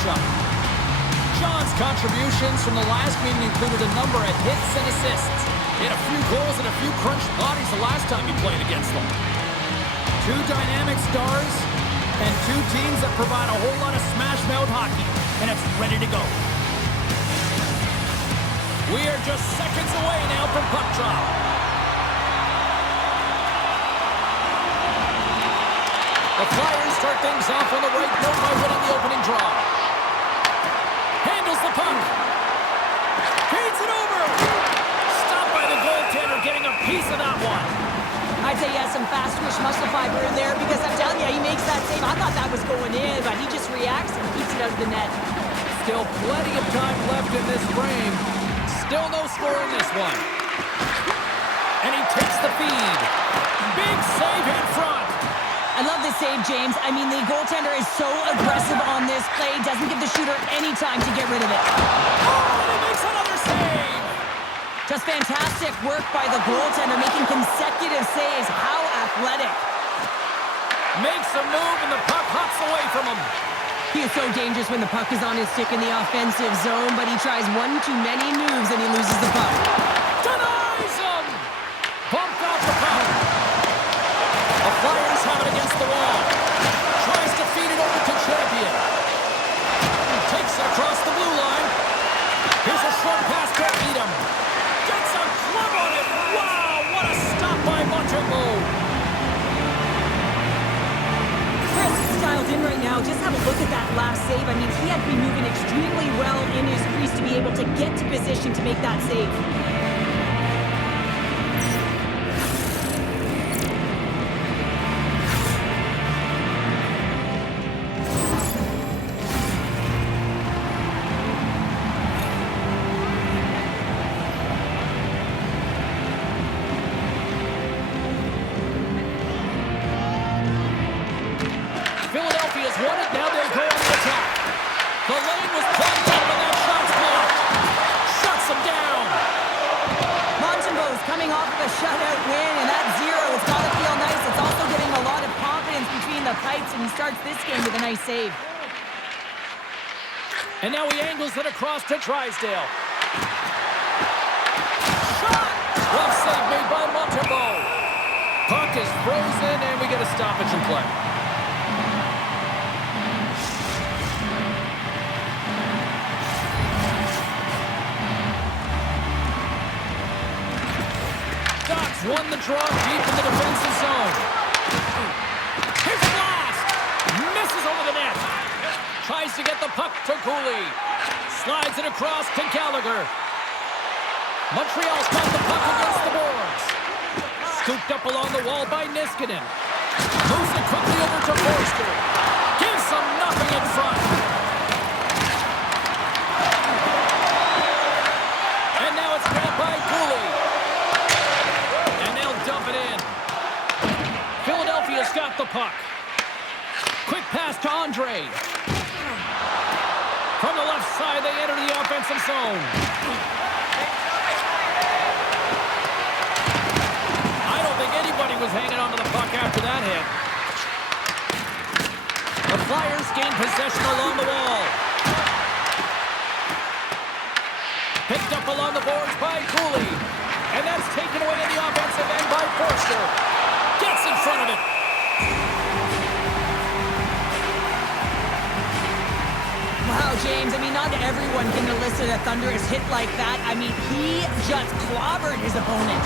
matchup. John's contributions from the last meeting included a number of hits and assists. He had a few goals and a few crunched bodies the last time he played against them. Two dynamic stars and two teams that provide a whole lot of smash-mouth hockey, and it's ready to go. We are just seconds away now from puck drop. The Flyers start things off on the right note by winning the opening draw. Handles the puck. Feeds it over. Stopped by the goaltender, getting a piece of that one. I'd say he has some fast twitch muscle fiber in there because I'm telling you, he makes that save. I thought that was going in, but he just reacts and keeps it out of the net. Still plenty of time left in this frame. Still no score in this one. And he takes the feed. Big save in front. I love this save, James. I mean, the goaltender is so aggressive on this play. Doesn't give the shooter any time to get rid of it. Oh, and he makes another save. Just fantastic work by the goaltender, making consecutive saves. How athletic. Makes a move, and the puck hops away from him. He is so dangerous when the puck is on his stick in the offensive zone, but he tries one too many moves and he loses the puck. Denies him! Bumped off the puck. The Flyers have it against the wall. Tries to feed it over to Champion. Takes it across the blue line. Here's a short pass to Edom. Gets a club on it. Wow, what a stop by Montembeault. Chris is dialed in right now. Just have a look at that last save. I mean, he had been moving extremely well in his crease to be able to get to position to make that save. Philadelphia's won it. Now they'll go on the attack. The lane was plugged up and that shot's blocked. Shuts them down. Montembeault's coming off of a shutout win, and that zero, it's got to feel nice. It's also getting a lot of confidence between the pipes, and he starts this game with a nice save. And now he angles it across to Drysdale. Shot! Rough save made by Montembeault. Puck is frozen, and we get a stoppage in play. Ducks won the draw deep in the defensive zone. Here's a blast! Misses over the net. Tries to get the puck to Cooley. Slides it across to Gallagher. Montreal's got the puck against the boards. Scooped up along the wall by Niskanen. Moves it quickly over to Forster. Gives them nothing in front. And now it's grabbed by Cooley. And they'll dump it in. Philadelphia's got the puck. Quick pass to Andre. From the left side, they enter the offensive zone. I don't think anybody was hanging onto the puck after that hit. The Flyers gain possession along the wall. Picked up along the boards by Cooley. And that's taken away in the offensive end by Forster. Gets in front of it. Wow, James, I mean, not everyone can elicit a thunderous hit like that. I mean, he just clobbered his opponent.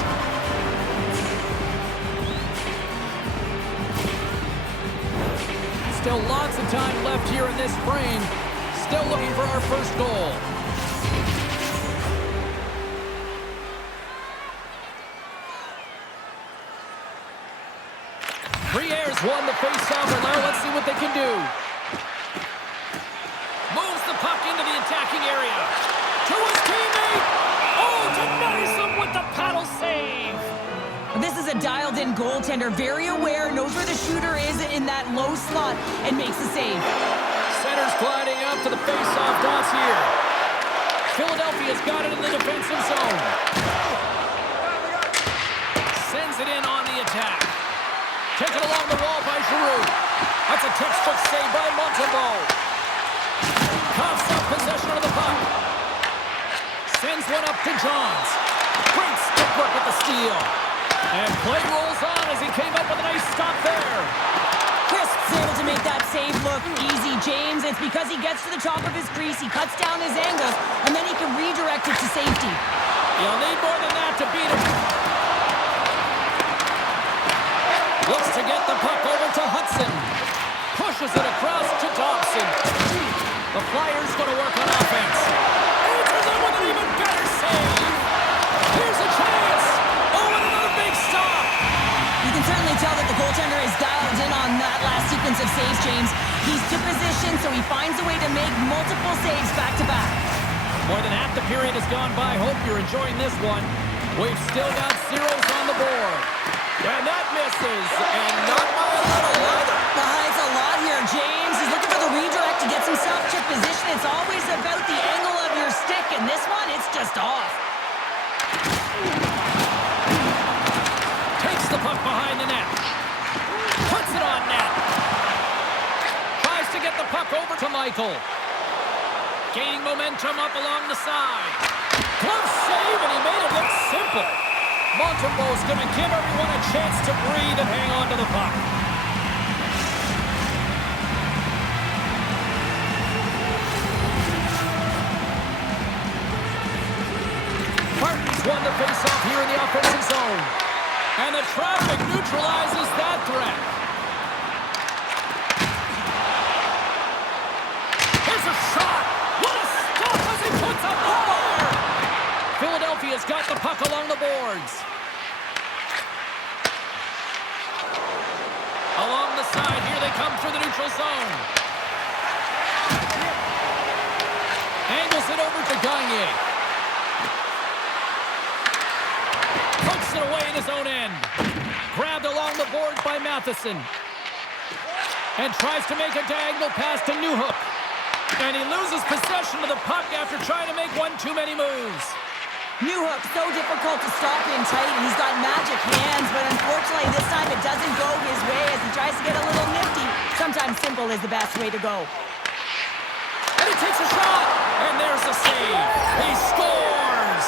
Still lots of time left here in this frame. Still looking for our first goal. Brière's won the faceoff, and now let's see what they can do. Moves the puck into the attacking area. To his teammate. Oh, denies him with the paddle save. This is a dialed-in goaltender, very aware, knows where the shooter is in that low slot, and makes the save. Center's gliding up to the faceoff dots here. Philadelphia's got it in the defensive zone. Sends it in on the attack. Taken along the wall by Giroux. That's a textbook save by Montembeault. one up to Johns. Great stick work with the steal. And play rolls on as he came up with a nice stop there. Crisp's able to make that save look easy, James. It's because he gets to the top of his crease, he cuts down his angles, and then he can redirect it to safety. You'll need more than that to beat him. Looks to get the puck over to Hudson. Pushes it across to Dobson. The Flyers going to work on offense. Answers it with an even better save. Here's a chance. Oh, and another big stop. You can certainly tell that the goaltender is dialed in on that last sequence of saves, James. He's to position, so he finds a way to make multiple saves back-to-back. More than half the period has gone by. Hope you're enjoying this one. We've still got zeros on the board. And that misses, and not by a little either. It's a lot here, James. He's looking for the redirect to get himself to position. It's always about the angle of your stick, and this one, it's just off. Takes the puck behind the net. Puts it on net. Tries to get the puck over to Michael. Gaining momentum up along the side. Close save, and he made it look simple. Montembeault's going to give everyone a chance to breathe and hang on to the puck. Martin's won the faceoff here in the offensive zone. And the traffic neutralizes that threat. Here's a shot. What a stop as he puts up the fire. Philadelphia's got the puck along the boards. Along the side, here they come through the neutral zone. Angles it over to Gagne. Pokes it away in his own end. Grabbed along the boards by Matheson. And tries to make a diagonal pass to Newhook. And he loses possession of the puck after trying to make one too many moves. Newhook, so difficult to stop in tight, and he's got magic hands, but unfortunately this time it doesn't go his way as he tries to get a little nifty. Sometimes simple is the best way to go. And he takes a shot, and there's the save. He scores!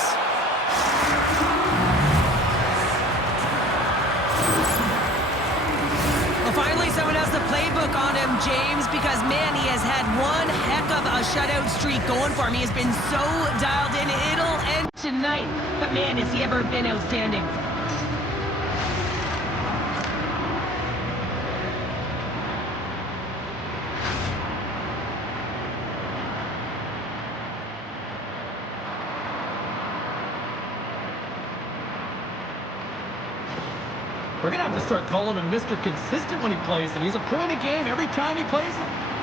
Well, finally someone has the playbook on him, James, because man, he has had one heck of a shutout streak going for him. He has been so dialed in. It'll end tonight, but man, has he ever been outstanding. We're going to have to start calling him Mr. Consistent when he plays, and he's a pro in the game every time he plays.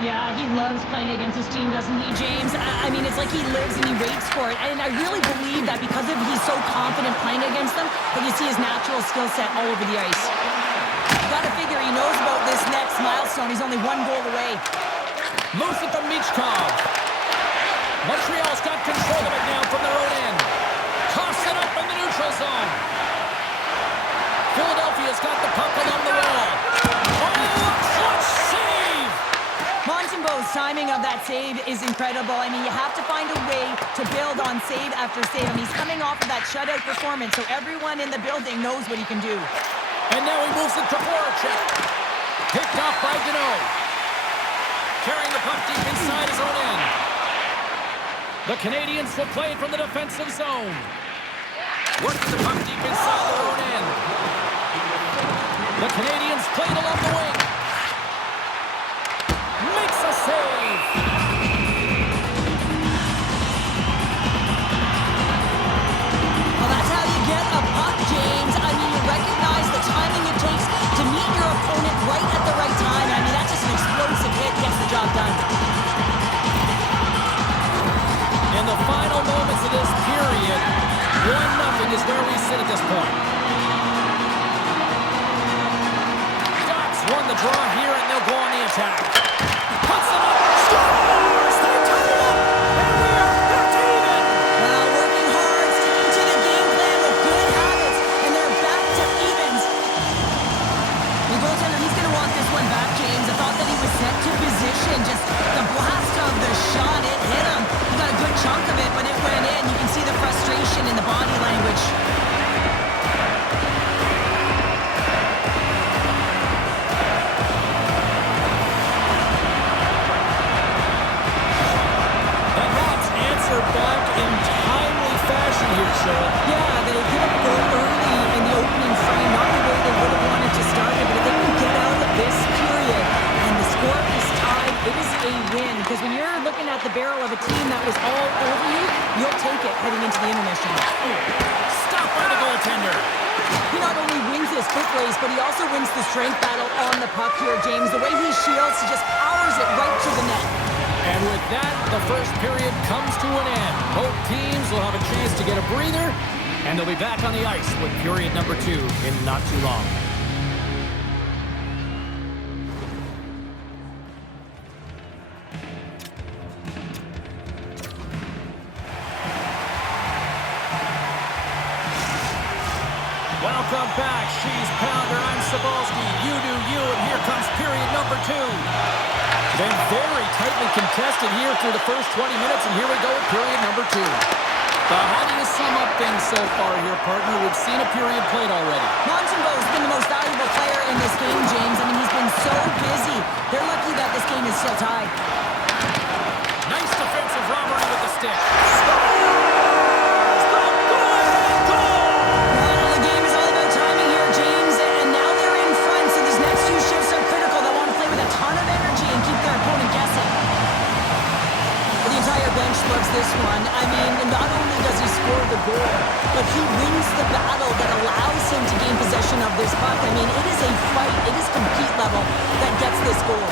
Yeah, he loves playing against his team, doesn't he, James? I mean, it's like he lives and he waits for it. And I really believe that because of he's so confident playing against them, that you see his natural skill set all over the ice. You gotta figure he knows about this next milestone. He's only one goal away. Moves it to Michkov. Montreal's got control of it now from their own end. Toss it up in the neutral zone. Philadelphia's got the puck along the wall. Oh, a clutch save! Montembeault's timing of that save is incredible. I mean, you have to find a way to build on save after save. I mean, he's coming off of that shutout performance, so everyone in the building knows what he can do. And now he moves it to Voracek. Picked off by Deneau. Carrying the puck deep inside his own end. The Canadians will play it from the defensive zone. Working the puck deep inside their own end. The Canadians play it along the wing. Makes a save. Well, that's how you get a puck, James. I mean, you recognize the timing it takes to meet your opponent right at the right time. I mean, that's just an explosive hit, gets the job done. In the final moments of this period, 1-0 is where we sit at this point. when you're looking at the barrel of a team that was all over you, you'll take it heading into the intermission. Stopped by the goaltender. He not only wins this foot race, but he also wins the strength battle on the puck here, James. The way he shields, he just powers it right to the net. And with that, the first period comes to an end. Both teams will have a chance to get a breather, and they'll be back on the ice with period number 2 in not too long. Welcome back. She's Pounder. I'm Cybulski. You do you, and here comes period number 2. Been very tightly contested here through the first 20 minutes, and here we go with period number 2. How do you sum up things so far here, partner? We've seen a period played already. Montembeault's been the most valuable player in this game, James. I mean, he's been so busy. They're lucky that this game is still tied. Nice defensive robbery with the stick. Loves this one. I mean, not only does he score the goal, but he wins the battle that allows him to gain possession of this puck. I mean, it is a fight. It is compete level that gets this goal.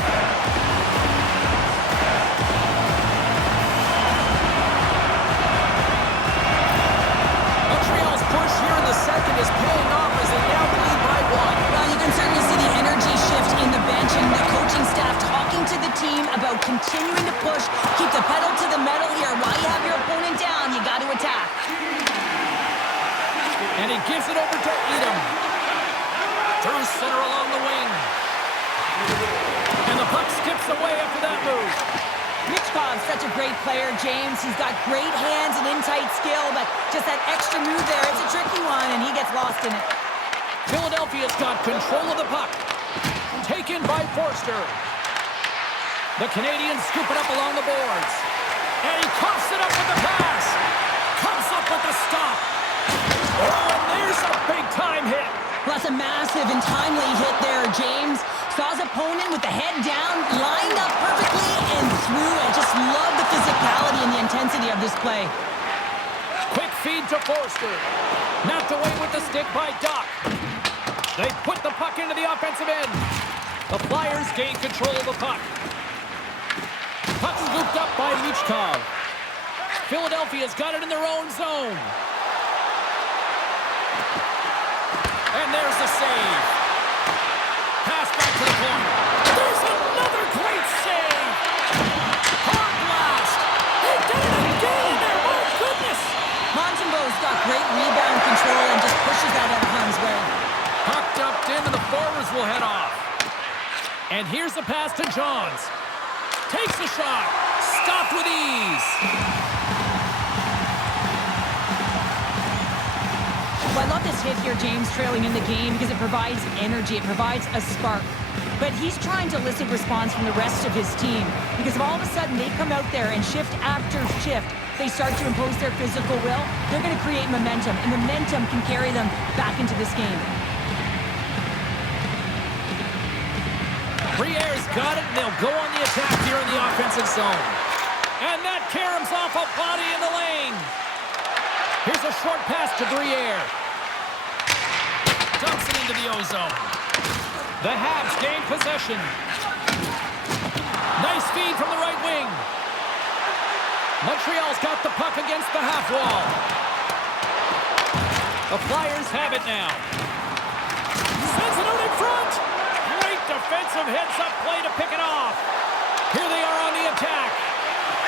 Montreal's push here in the second is paying off as they now lead by 1. Well, you can certainly see the energy shift in the bench and the coaching staff talking to the team about continuing to push, keep the pedal to the metal here. While you have your opponent down, you got to attack. And he gives it over to Edom. Through center along the wing. And the puck skips away after that move. Michkov's such a great player, James. He's got great hands and in-tight skill, but just that extra move there, it's a tricky one, and he gets lost in it. Philadelphia's got control of the puck. Taken by Forster. The Canadians scoop it up along the boards. And he coughs it up with the pass. Comes up with the stop. Oh, and there's a big-time hit. Well, that's a massive and timely hit there, James. Saw his opponent with the head down, lined up perfectly, and threw it. Just love the physicality and the intensity of this play. Quick feed to Forster. Knocked away with the stick by Doc. They put the puck into the offensive end. The Flyers gain control of the puck. Puck scooped up by Michkov. Philadelphia's got it in their own zone. And there's the save. Pass back to the corner. There's another great save. Hard blast. They did it again. My goodness. Montembeault's got great rebound control and just pushes that out of harm's way. Puck dumped in, and the forwards will head off. And here's the pass to Johns. Takes the shot. Stopped with ease. Well, I love this hit here, James, trailing in the game because it provides energy. It provides a spark. But he's trying to elicit response from the rest of his team because if all of a sudden they come out there and shift after shift, they start to impose their physical will, they're going to create momentum, and momentum can carry them back into this game. Briere's got it, and they'll go on the attack here in the offensive zone. And that caroms off a body in the lane. Here's a short pass to Briere. Dumps it into the ozone. The Habs gain possession. Nice feed from the right wing. Montreal's got the puck against the half wall. The Flyers have it now. Sends it out in front. Great defensive heads-up play to pick it off. Here they are on the attack.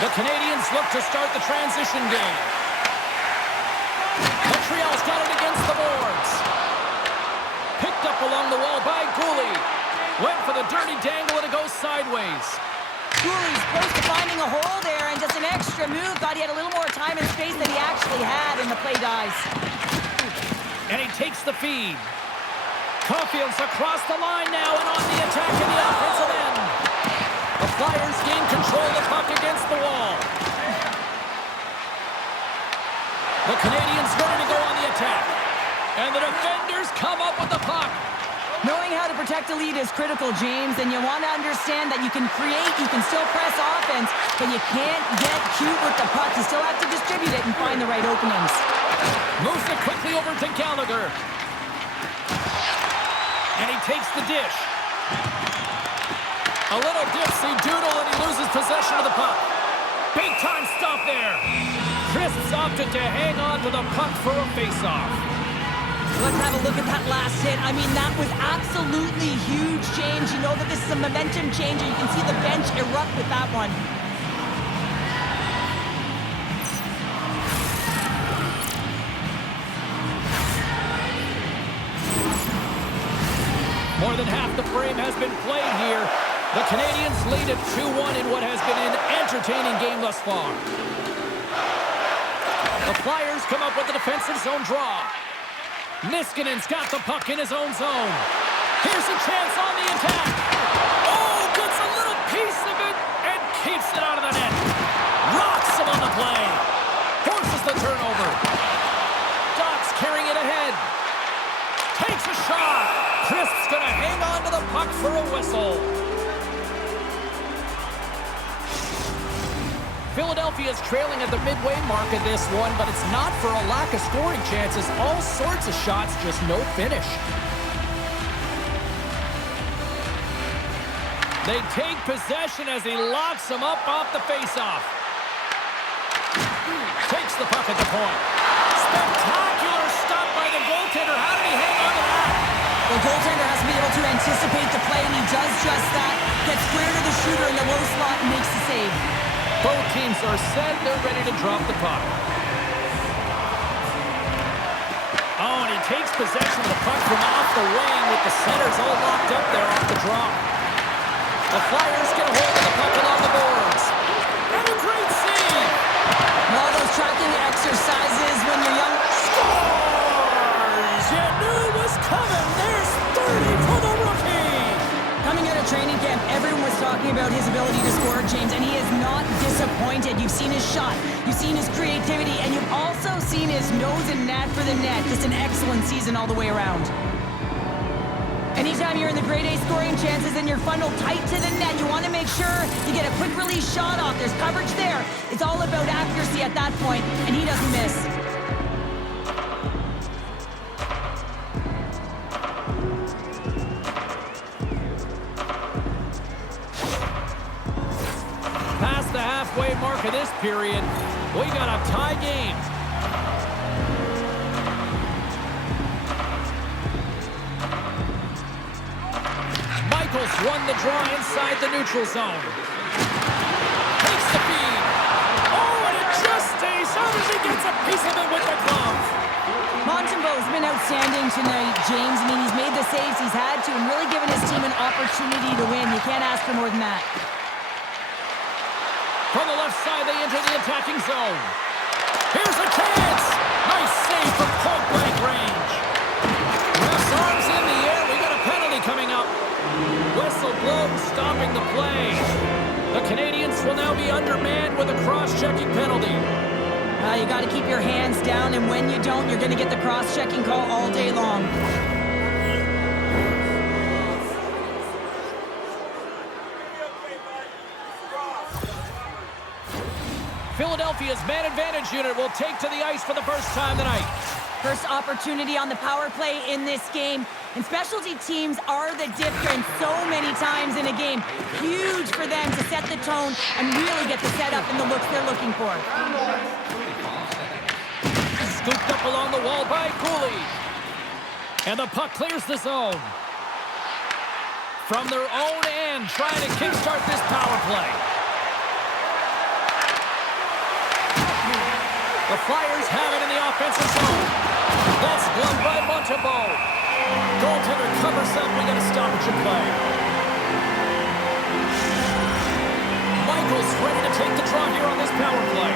The Canadians look to start the transition game. Montreal's got it against the boards. Picked up along the wall by Gouli. Went for the dirty dangle and it goes sideways. Gouli's close to finding a hole there and just an extra move. Thought he had a little more time and space than he actually had, and the play dies. And he takes the feed. Caulfield's across the line now and on the attack in the offensive end. The Flyers gain control of the puck against the wall. The Canadians ready to go on the attack. And the defenders come up with the puck. Knowing how to protect a lead is critical, James, and you want to understand that you can create, you can still press offense, but you can't get cute with the puck. You still have to distribute it and find the right openings. Moves it quickly over to Gallagher. And he takes the dish. A little dipsy doodle and he loses possession of the puck. Big time stop there. Crisps opted to hang on to the puck for a face-off. Let's have a look at that last hit. I mean, that was absolutely huge, James. You know that this is a momentum changer. You can see the bench erupt with that one. More than half the frame has been played here. The Canadiens lead at 2-1 in what has been an entertaining game thus far. The Flyers come up with the defensive zone draw. Niskanen's got the puck in his own zone. Here's a chance on the attack. Oh, gets a little piece of it and keeps it out of the net. Rocks him on the play. Forces the turnover. Doc's carrying it ahead. Takes a shot. Crisp's going to hang on to the puck for a whistle. Philadelphia's trailing at the midway mark of this one, but it's not for a lack of scoring chances. All sorts of shots, just no finish. They take possession as he locks him up off the faceoff. Takes the puck at the point. Spectacular stop by the goaltender. How did he hang on to that? The goaltender has to be able to anticipate the play, and he does just that. Gets square to the shooter in the low slot and makes the save. Both teams are set. They're ready to drop the puck. Oh, and he takes possession of the puck from off the wing with the centers all locked up there off the draw. The Flyers get a hold of the puck along the boards. And a great save! All those tracking exercises when you're young. Scores! You knew it was coming. There's 30 for the rookie! Coming out of training camp, everyone was talking about his ability to score, James, and he is not disappointed. You've seen his shot, you've seen his creativity, and you've also seen his nose and knack for the net. Just an excellent season all the way around. Anytime you're in the grade A scoring chances and you're funneled tight to the net, you want to make sure you get a quick release shot off. There's coverage there. It's all about accuracy at that point, and he doesn't miss. Past the halfway mark of this period, we got a tie game. Michaels won the draw inside the neutral zone. Takes the feed. Oh, and it just stays out as he gets a piece of it with the glove. Montembeau's been outstanding tonight, James. I mean, he's made the saves he's had to and really given his team an opportunity to win. You can't ask for more than that. From the left side, they enter the attacking zone. Here's a chance. Nice save from point-blank range. Ref's arms in the air. We got a penalty coming up. Whistle blows, stopping the play. The Canadiens will now be undermanned with a cross-checking penalty. You got to keep your hands down, and when you don't, you're going to get the cross-checking call all day long. Philadelphia's man advantage unit will take to the ice for the first time tonight. First opportunity on the power play in this game. And specialty teams are the difference so many times in a game. Huge for them to set the tone and really get the setup and the looks they're looking for. Scooped up along the wall by Cooley. And the puck clears the zone. From their own end, trying to kickstart this power play. The Flyers have it in the offensive zone. That's gloved by Montembeau. Goaltender covers up. We got a stoppage in play. Michaels ready to take the draw here on this power play.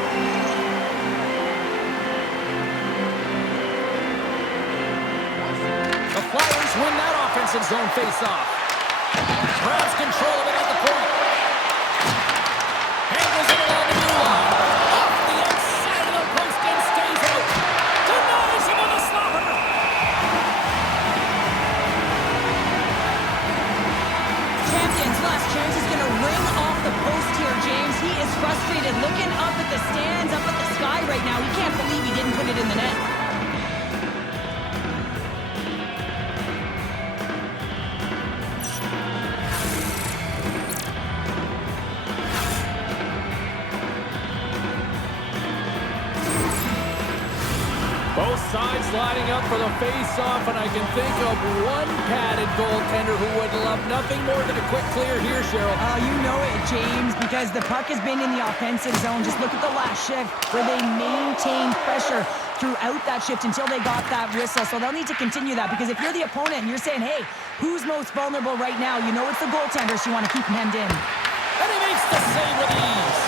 The Flyers win that offensive zone face-off. Grabs control of it at the point. Handles it along the blue line. Off the outside of the post and stays out. Denies him with a slobber. put it in the net. Both sides lining up for the face-off, and I can think of one padded goaltender who would love nothing more than a quick clear here, Cheryl. Oh, you know it, James, because the puck has been in the offensive zone. Just look at the last shift where they maintained pressure throughout that shift until they got that whistle. So they'll need to continue that, because if you're the opponent and you're saying, hey, who's most vulnerable right now? You know it's the goaltenders. You want to keep them hemmed in. And he makes the save with ease.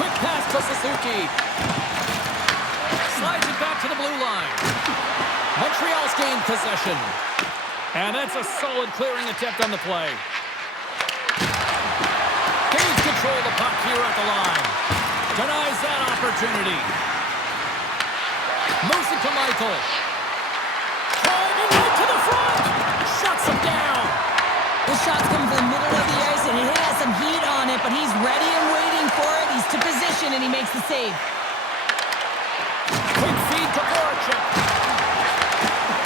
Quick pass to Suzuki. Slides it back to the blue line. Montreal's gained possession. And that's a solid clearing attempt on the play. Gains control of the puck here at the line. Denies that opportunity. Moves it to Michael. Driving right to the front. Shuts him down. The shot's coming from the middle of the ice, and he has some heat on it, but he's ready and waiting for it. He's to position, and he makes the save. Quick feed to Voracek.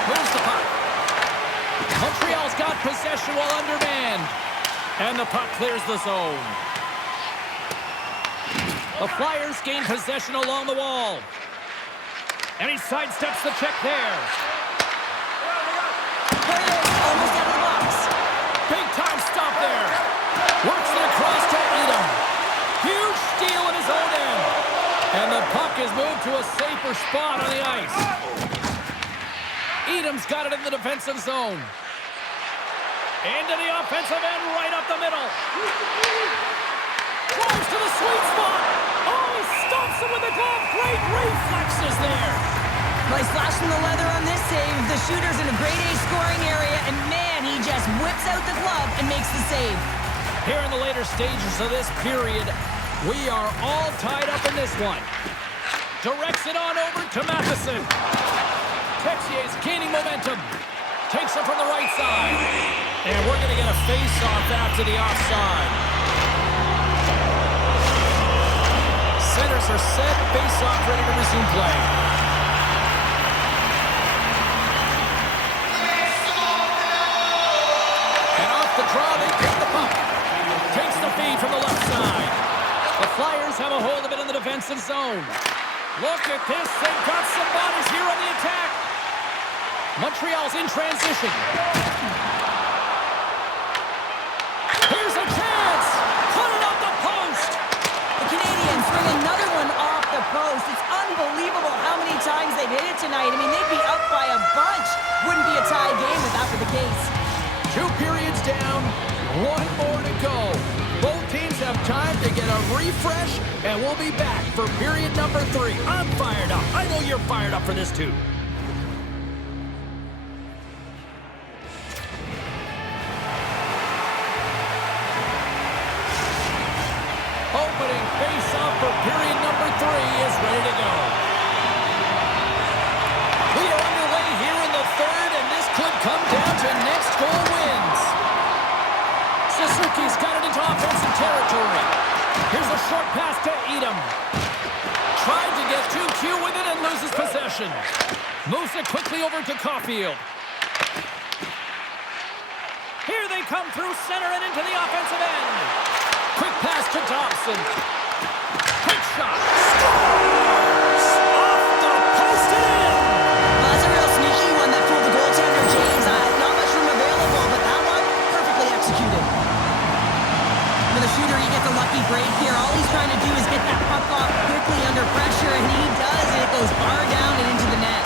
Moves the puck. Montreal's got possession while undermanned. And the puck clears the zone. The Flyers gain possession along the wall. And he sidesteps the check there. There he is, almost out of the box. Big time stop there. Works it across to Edom. Huge steal in his own end. And the puck is moved to a safer spot on the ice. Edom's got it in the defensive zone. Into the offensive end, right up the middle. Drives to the sweet spot. Oh, he stops him with the glove. Great reflexes there. Well, he's flashing the leather on this save. The shooter's in a grade A scoring area, and man, he just whips out the glove and makes the save. Here in the later stages of this period, we are all tied up in this one. Directs it on over to Matheson. Texier's gaining momentum. Takes it from the right side. And we're going to get a face-off after the offside. Centers are set. Face-off ready to resume play. And off the draw, they pick the puck. Takes the feed from the left side. The Flyers have a hold of it in the defensive zone. Look at this. They've got some bodies here on the attack. Montreal's in transition. Here's a chance. Put it on the post. The Canadians bring another one off the post. It's unbelievable how many times they've hit it tonight. I mean, they'd be up by a bunch. Wouldn't be a tie game if that were the case. 2 periods down. 1 more to go. Both teams have time to get a refresh, and we'll be back for period number 3. I'm fired up. I know you're fired up for this too. Opening face-off for period number 3 is ready to go. We are underway here in the 3rd, and this could come down to next goal wins. Suzuki's got it into offensive territory. Here's a short pass to Edom. Tried to get 2Q with it and loses possession. Moves it quickly over to Caulfield. Here they come through center and into the offensive end. Quick pass to Dobson. Quick shot. Scores! Off the post and in! Well, that's a real sneaky one that fooled the goaltender, James. Not much room available, but that one, perfectly executed. For the shooter, he gets a lucky break here. All he's trying to do is get that puck off quickly under pressure, and he does, and it goes far down and into the net.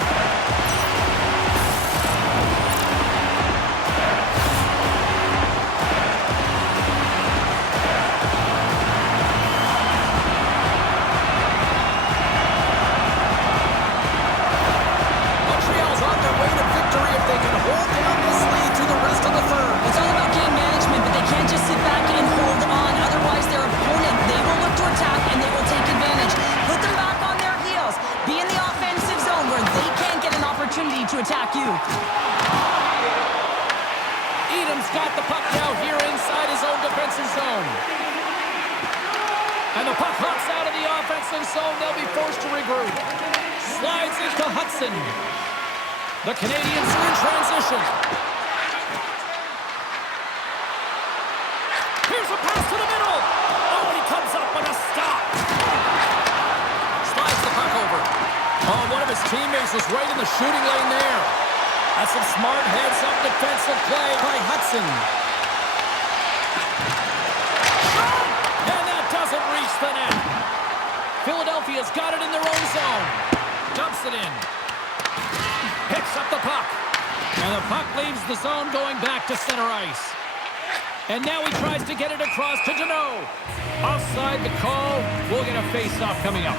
And the puck hops out of the offensive zone. They'll be forced to regroup. Slides into Hudson. The Canadians are in transition. Here's a pass to the middle. Oh, and he comes up with a stop. Slides the puck over. Oh, one of his teammates was right in the shooting lane there. That's some smart heads-up defensive play by Hudson. And that doesn't reach the net. Philadelphia's got it in their own zone. Dumps it in. Picks up the puck. And the puck leaves the zone going back to center ice. And now he tries to get it across to Deneau. Offside the call. We'll get a face-off coming up.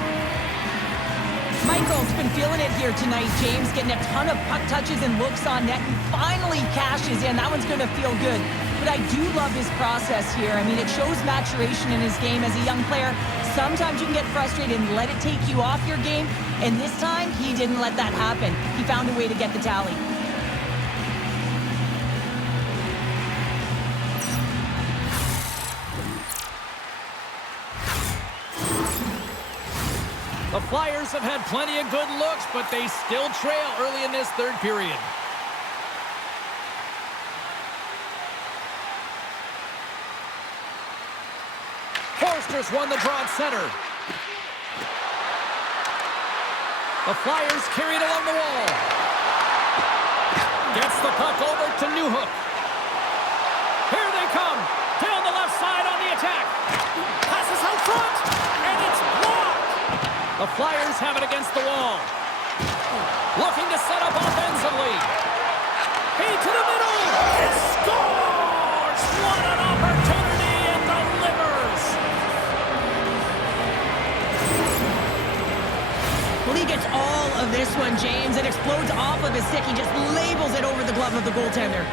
Michael's been feeling it here tonight, James, getting a ton of puck touches and looks on net, and finally cashes in. That one's going to feel good. But I do love his process here. I mean, it shows maturation in his game as a young player. Sometimes you can get frustrated and let it take you off your game, and this time, he didn't let that happen. He found a way to get the tally. The Flyers have had plenty of good looks, but they still trail early in this third period. Forster's won the draw at center. The Flyers carry it along the wall. Gets the puck over to Newhook. Here they come. Down the left side on the attack. Passes out front, and it's blocked. The Flyers have it against the wall. Looking to set up offensively. Feed to the middle. It scores! What an opportunity, and delivers! Well, he gets all of this one, James. It explodes off of his stick. He just labels it over the glove of the goaltender.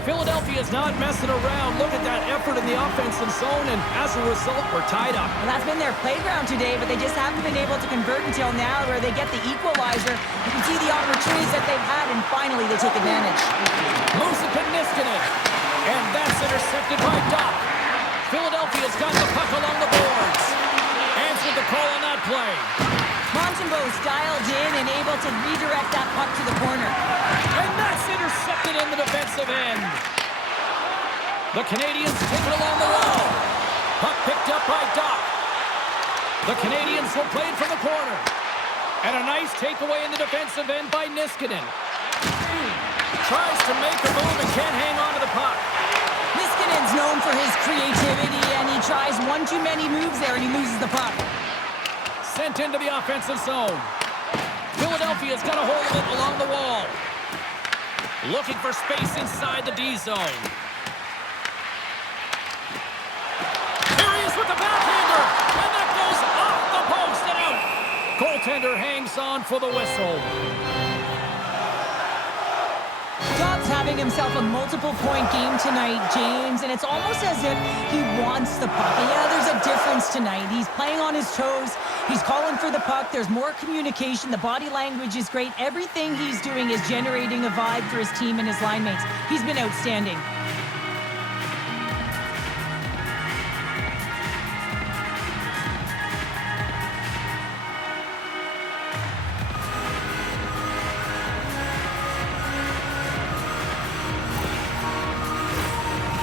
Philadelphia is not messing around. Look at that effort in the offensive zone, and as a result, we're tied up. Well, that's been their playground today, but they just haven't been able to convert until now, where they get the equalizer. You can see the opportunities that they've had, and finally they take advantage. Moves it to Niskanen, and that's intercepted by Doc. Philadelphia's got the puck along the boards. Answered the call on that play. Montembeault's dialed in and able to redirect that puck to the corner. And that's intercepted in the defensive end. The Canadians take it along the wall. Puck picked up by Doc. The Canadians will play it from the corner. And a nice takeaway in the defensive end by Niskanen. Tries to make a move and can't hang on to the puck. Niskanen's known for his creativity, and he tries one too many moves there, and he loses the puck. Sent into the offensive zone. Philadelphia's got a hold of it along the wall. Looking for space inside the D zone. Here he is with the backhander. And that goes off the post and out. Goaltender hangs on for the whistle. Doc's having himself a multiple-point game tonight, James, and it's almost as if he wants the puck. And yeah, there's a difference tonight. He's playing on his toes. He's calling for the puck. There's more communication. The body language is great. Everything he's doing is generating a vibe for his team and his line mates. He's been outstanding.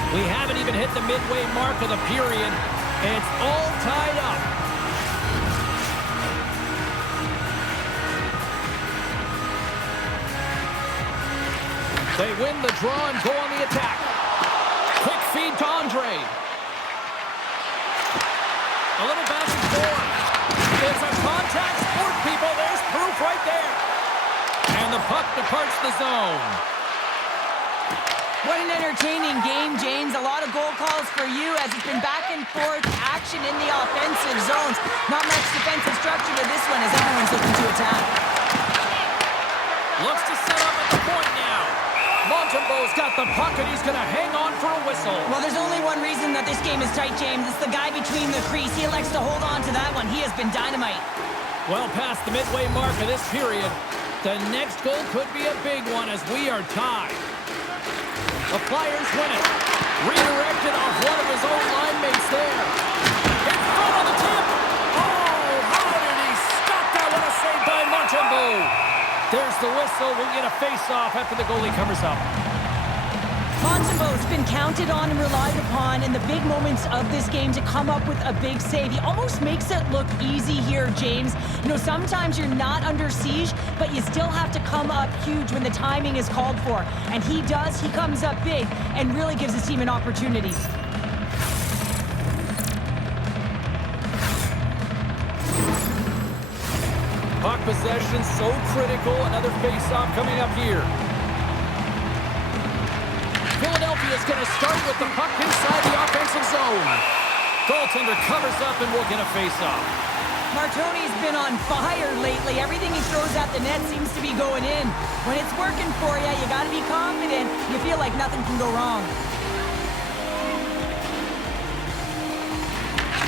We haven't even hit the midway mark of the period, and it's all tied up. They win the draw and go on the attack. Quick feed to Andre. A little back and forth. It's a contact sport, people. There's proof right there. And the puck departs the zone. What an entertaining game, James. A lot of goal calls for you as it's been back and forth action in the offensive zones. Not much defensive structure to this one as everyone's looking to attack. Looks to set up at the point now. Montembeau's got the puck, and he's going to hang on for a whistle. Well, there's only one reason that this game is tight, James. It's the guy between the crease. He elects to hold on to that one. He has been dynamite. Well past the midway mark of this period, the next goal could be a big one as we are tied. The Flyers win it. Redirected off one of his own line mates there. In front of the tip. Oh, how did he stop that? What a save by Montembeau. There's the whistle. We'll get a face-off after the goalie covers up. Montembeau's been counted on and relied upon in the big moments of this game to come up with a big save. He almost makes it look easy here, James. You know, sometimes you're not under siege, but you still have to come up huge when the timing is called for. And he does. He comes up big and really gives his team an opportunity. Puck possession so critical. Another face-off coming up here. Philadelphia is going to start with the puck inside the offensive zone. Goaltender covers up and will get a face-off. Martoni's been on fire lately. Everything he throws at the net seems to be going in. When it's working for you, you got to be confident. You feel like nothing can go wrong.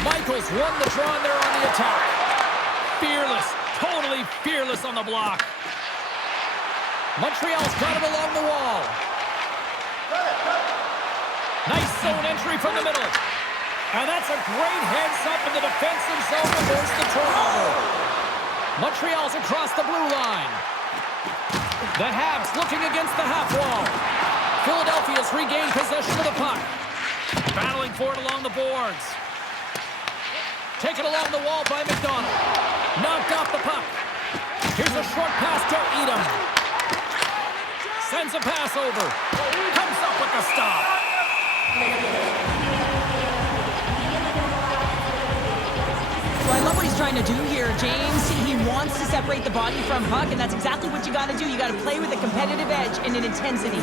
Michaels won the draw there on the attack. Fearless, totally fearless on the block. Montreal's got him along the wall. Nice zone entry from the middle. And that's a great heads-up in the defensive zone to force the turnover. Montreal's across the blue line. The Habs looking against the half wall. Philadelphia's regained possession of the puck. Battling for it along the boards. Taken along the wall by McDonald. Knocked off the puck. Here's a short pass to Edom. Sends a pass over. Comes up with the stop. Well, I love what he's trying to do here, James. He wants to separate the body from puck, and that's exactly what you got to do. You got to play with a competitive edge and an intensity.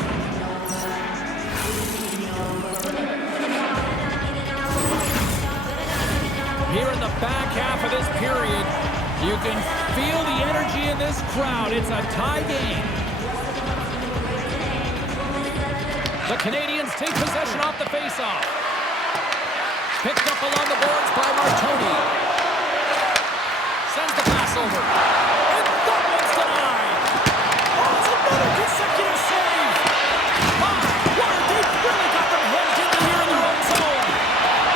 Here in the back half of this period, you can feel the energy in this crowd. It's a tie game. The Canadians take possession off the faceoff. Picked up along the boards by Martoni. Sends the pass over. And that one's denied. Oh, it's another consecutive save. My word, they've really got them hemmed in here in their own zone.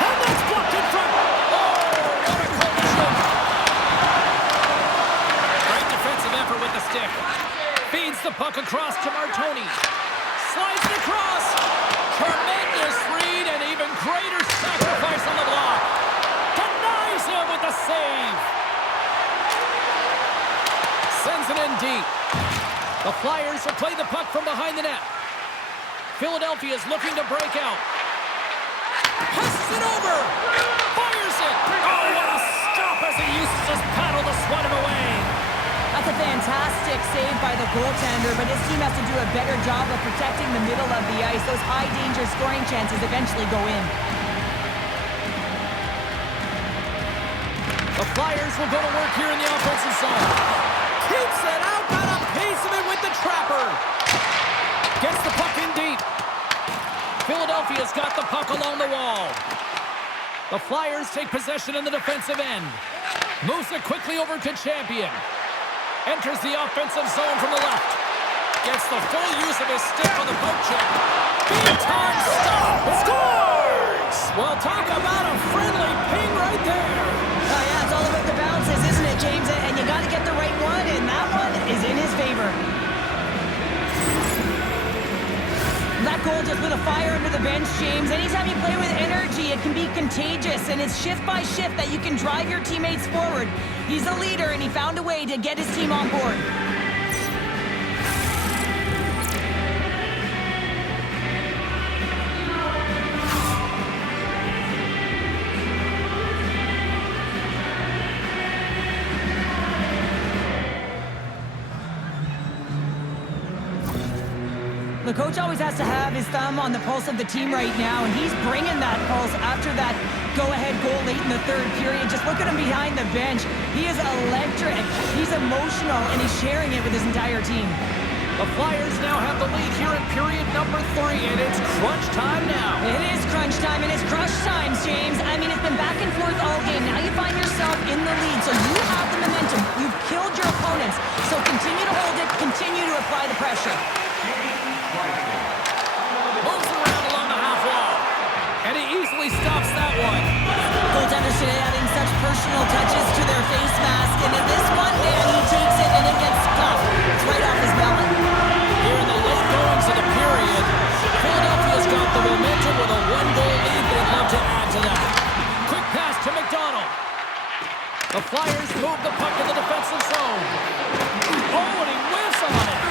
And that's blocked in front. Oh, what a collision. Great defensive effort with the stick. Feeds the puck across to Martoni. Slides it across. Tremendous read and even greater sacrifice on the block. Denies him with the save. Sends it in deep. The Flyers will play the puck from behind the net. Philadelphia is looking to break out. Passes it over. Fires it. Oh, what a stop as he uses his paddle to swat him away. That's a fantastic save by the goaltender, but his team has to do a better job of protecting the middle of the ice. Those high-danger scoring chances eventually go in. The Flyers will go to work here in the offensive zone. Keeps it out, got a piece of it with the trapper. Gets the puck in deep. Philadelphia's got the puck along the wall. The Flyers take possession in the defensive end. Moves it quickly over to Champion. Enters the offensive zone from the left. Gets the full use of his stick on the poke check. Big time stop. Scores! Well, talk about a friendly ping right there. Yeah, it's all about the bounces, isn't it, James? And you got to get the right one, and that one is in his favor. That goal just lit a fire under the bench, James. Anytime you play with energy, it can be contagious, and it's shift by shift that you can drive your teammates forward. He's a leader, and he found a way to get his team on board. The coach always has to have his thumb on the pulse of the team right now, and he's bringing that pulse after that go-ahead goal late in the third period. Just look at him behind the bench. He is electric. He's emotional, and he's sharing it with his entire team. The The Flyers now have the lead here in period number 3, and it's crunch time now. It is crunch time, and it's crush time, James. I mean, it's been back and forth all game. Now you find yourself in the lead, so you have the momentum. You've killed your opponents, so continue to hold it, continue to apply the pressure. Moves around along the half wall, and he easily stops that one. Goaltenders today adding such personal touches to their face mask, and in this one, man, he takes it and it gets scuffed. It's right off his helmet. Here in the late goings of the period, Philadelphia's got the momentum with a 1-goal lead. They'd love to add to that. Quick pass to McDonald. The Flyers move the puck in the defensive zone. Oh, and he whiffs on it.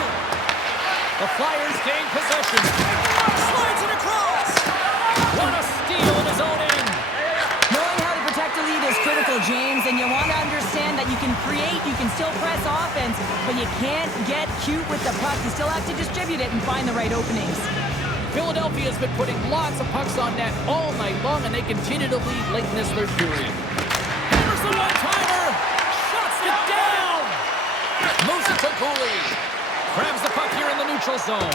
The Flyers gain possession. Slides it across. What a steal in his own end. Knowing how to protect a lead is critical, James, and you want to understand that you can create, you can still press offense, but you can't get cute with the puck. You still have to distribute it and find the right openings. Philadelphia's been putting lots of pucks on net all night long, and they continue to lead late in this third period. Here's the one-timer. Shuts it down. Moves it to Cooley. Grabs the puck here in the neutral zone.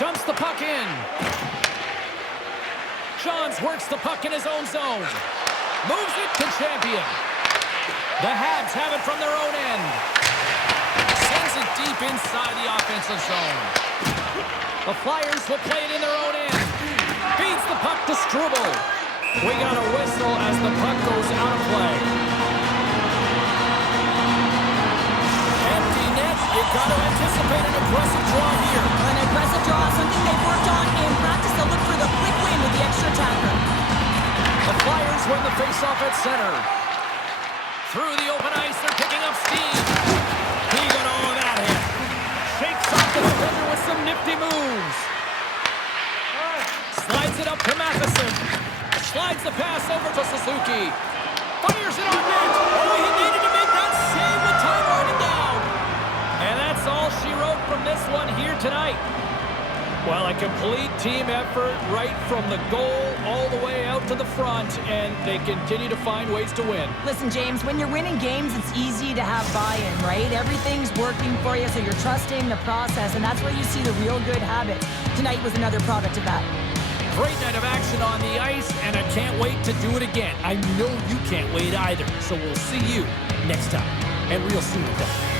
Dumps the puck in. Johns works the puck in his own zone. Moves it to Champion. The Habs have it from their own end. Sends it deep inside the offensive zone. The Flyers will play it in their own end. Feeds the puck to Struble. We got a whistle as the puck goes out of play. Empty net. You've got to anticipate an aggressive draw here. An aggressive draw, something they've worked on in practice. They'll look for the quick win with the extra attacker. The Flyers win the faceoff at center. Through the open ice, they're picking up steam. He got all of that hit. Shakes off the defender with some nifty moves. Slides it up to Matheson. Slides the pass over to Suzuki. Fires it on net. Oh, he needed to make that save with time running down. And that's all she wrote from this one here tonight. Well, a complete team effort right from the goal all the way out to the front, and they continue to find ways to win. Listen, James, when you're winning games, it's easy to have buy-in, right? Everything's working for you, so you're trusting the process, and that's where you see the real good habits. Tonight was another product of that. Great night of action on the ice, and I can't wait to do it again. I know you can't wait either, so we'll see you next time, and real soon at that.